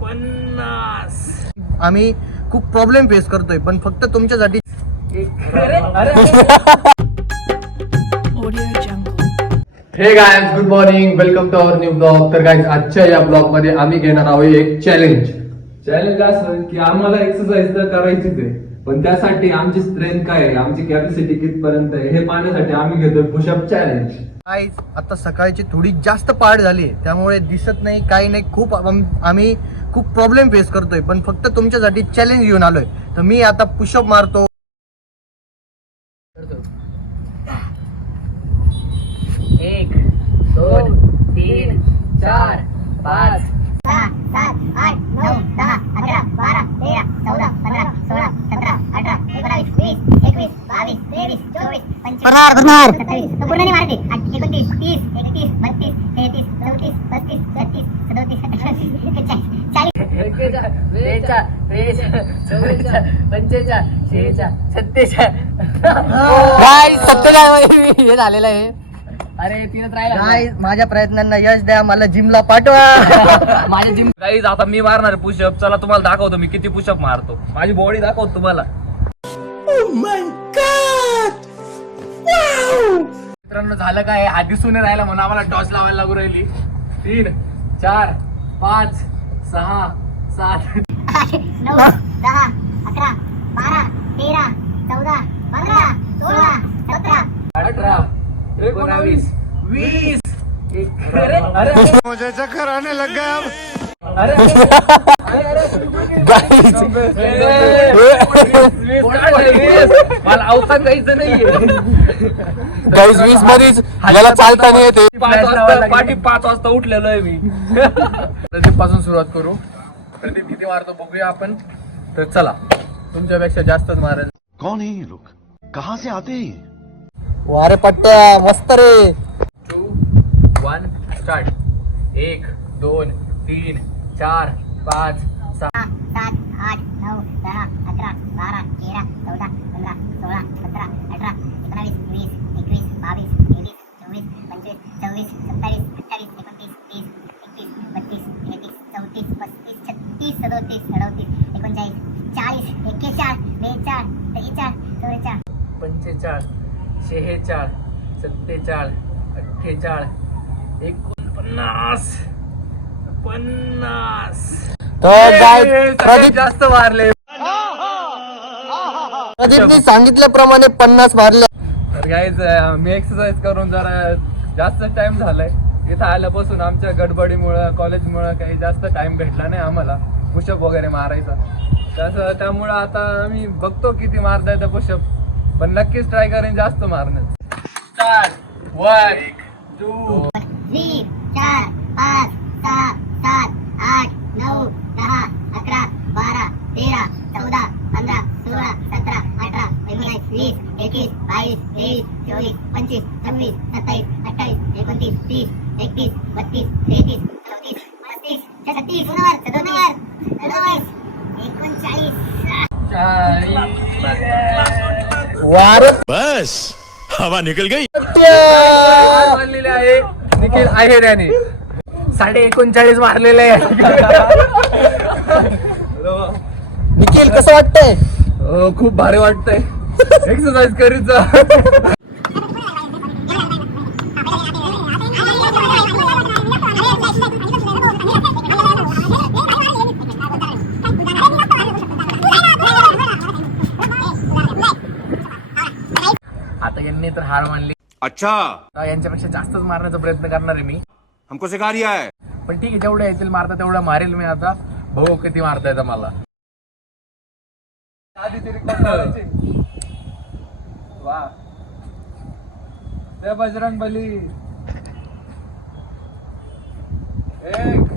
50. आम्ही खूप problem face करतोय, पण फक्त तुमच्यासाठी. हे guys, good morning, welcome to our new blog. तर गाइस, आजच्या या ब्लॉग मध्ये आम्ही घेणार आहोत एक चॅलेंज असं की आम्हाला एक्सरसाइज तर करायचीच आहे, पण त्यासाठी आमची स्ट्रेंथ काय आहे, आमची कॅपॅसिटी कितपर्यंत आहे हे पाहण्यासाठी आम्ही घेतोय पुशअप चॅलेंज. गाईज, आता सकाळची थोडी जास्त पाठ झाली, त्यामुळे दिसत नाही, काही नाही. आम्ही खूप प्रॉब्लेम फेस करतोय, पण फक्त तुमच्यासाठी चॅलेंज घेऊन आलोय. तर मी आता पुशअप मारतो. 1 2 3 4 5 6 7 8 9 10 11 12 13 14 15 16 17 18 19 20 21 22 23 24 25 27 पूर्ण नाही मारते. 29 30 31 32 33 34 35 36 37 हे झालेलं आहे. अरे तीनच राहिला. गाईज, माझ्या प्रयत्नांना यश द्या, मला जिमला पाठवा. माझ्या जिम गाईज, आता मी मारणार पुशअप. चला तुम्हाला दाखवतो मी किती पुशअप मारतो. माझी बॉडी दाखवतो तुम्हाला. मित्रांनो, झालं काय, हा दिसून राहिला म्हणून आम्हाला टॉर्च लावायला लागू राहिली. 3 4 5 6 7 9 10 11 12 13 14 15 16 17 18 19 20. मुझे चक्कर आने लग गया. मला अवसान जायचं नाहीये. गाइस, 20 मध्येच याला चालता नाही येते. 5 वाजता उठलेलो आहे मी. प्रदीप पासून सुरुवात करू. प्रदीप किती मारतो बघूया आपण. तर चला, तुमच्यापेक्षा जास्तच मारेल. कौन है ये लोग, कहाँ से आते हैं? वारे पट्ट्या मस्त रे. 2 1 स्टार्ट. 1 2 3 4 5 6 7 8 9 10 11 12 13 14 15 16 17 18 19 20 21 22 23 24 25 26 27 28 29 30 31 32 33 34 35 36 37 38 39 40 41 42 43 44 45 46 47 48 49 50. तर गाईज, प्रदीप जास्त मारले. प्रदीपने सांगितल्याप्रमाणे 50 मारले. तर गाईज, मी एक्सरसाइज करून जरा जास्त टाइम झालाय. इथं आल्यापासून आमच्या गडबडीमुळं, कॉलेजमुळं काही जास्त टाइम भेटला नाही आम्हाला पुशअप वगैरे मारायचा. त्यामुळं आता आम्ही बघतो किती मारता येतं पुशअप, पण नक्कीच ट्राय करेन जास्त मारण्यात. 1 2 3 4 5 6 7 8 9 10 11 12 13 14 15 16 17 18 19 20 21 22 23 24 25 26 27 28 29 30 31 32 33 34 35 36 39 वारे बस हवा निकल गई. मारलेले आहे निखिल आहेर याने. 39.5 मारलेले आहे. निखिल, कसं वाटतंय? खूप भारी वाटतंय. एक्सरसाइज करीत जा. आता यांनी तर हार मानली. अच्छा, यांच्यापेक्षा जास्तच मारण्याचा प्रयत्न करणार आहे मी. हमको सिखा रिया है. पण ठीक आहे, जेवढं येतील मारता तेवढं मारेल मी. आता बघू किती मारता येतं मला. वा, जय बजरंग बली. 1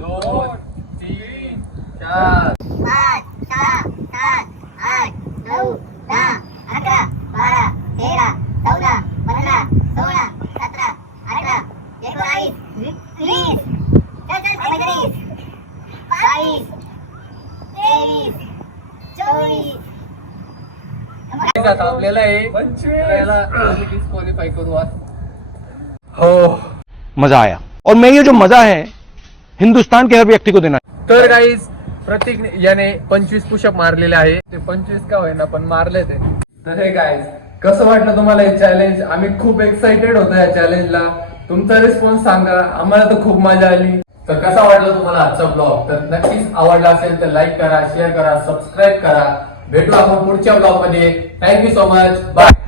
2 3 4 5 6 7 8 9 10 11 12 13 14 15 16 17 18 19 20 22 23 24. आपल्याला क्वालिफाई करू आज. हो, मजा आया. और मैं ये जो मजा है हिंदुस्तान के हर व्यक्ति को देना. तर गाईज प्रतीक याने 25 पुशअप मारलेले आहे. ते 25 का होईना पण मारले ते. तर हे गाईज कसं वाटलं तुम्हाला हे चॅलेंज? आम्ही खूप एक्साइटेड होतो या चॅलेंजला. तुमचा रिस्पॉन्स सांगा. आम्हाला तर खूप मजा आली. तर कसा वाटला तुम्हाला आजचा ब्लॉग? तर नक्कीच आवडला असेल तर लाईक करा, शेअर करा, सबस्क्राईब करा. भेटू आपण पुढच्या ब्लॉग मध्ये. Thank you so much. बाय.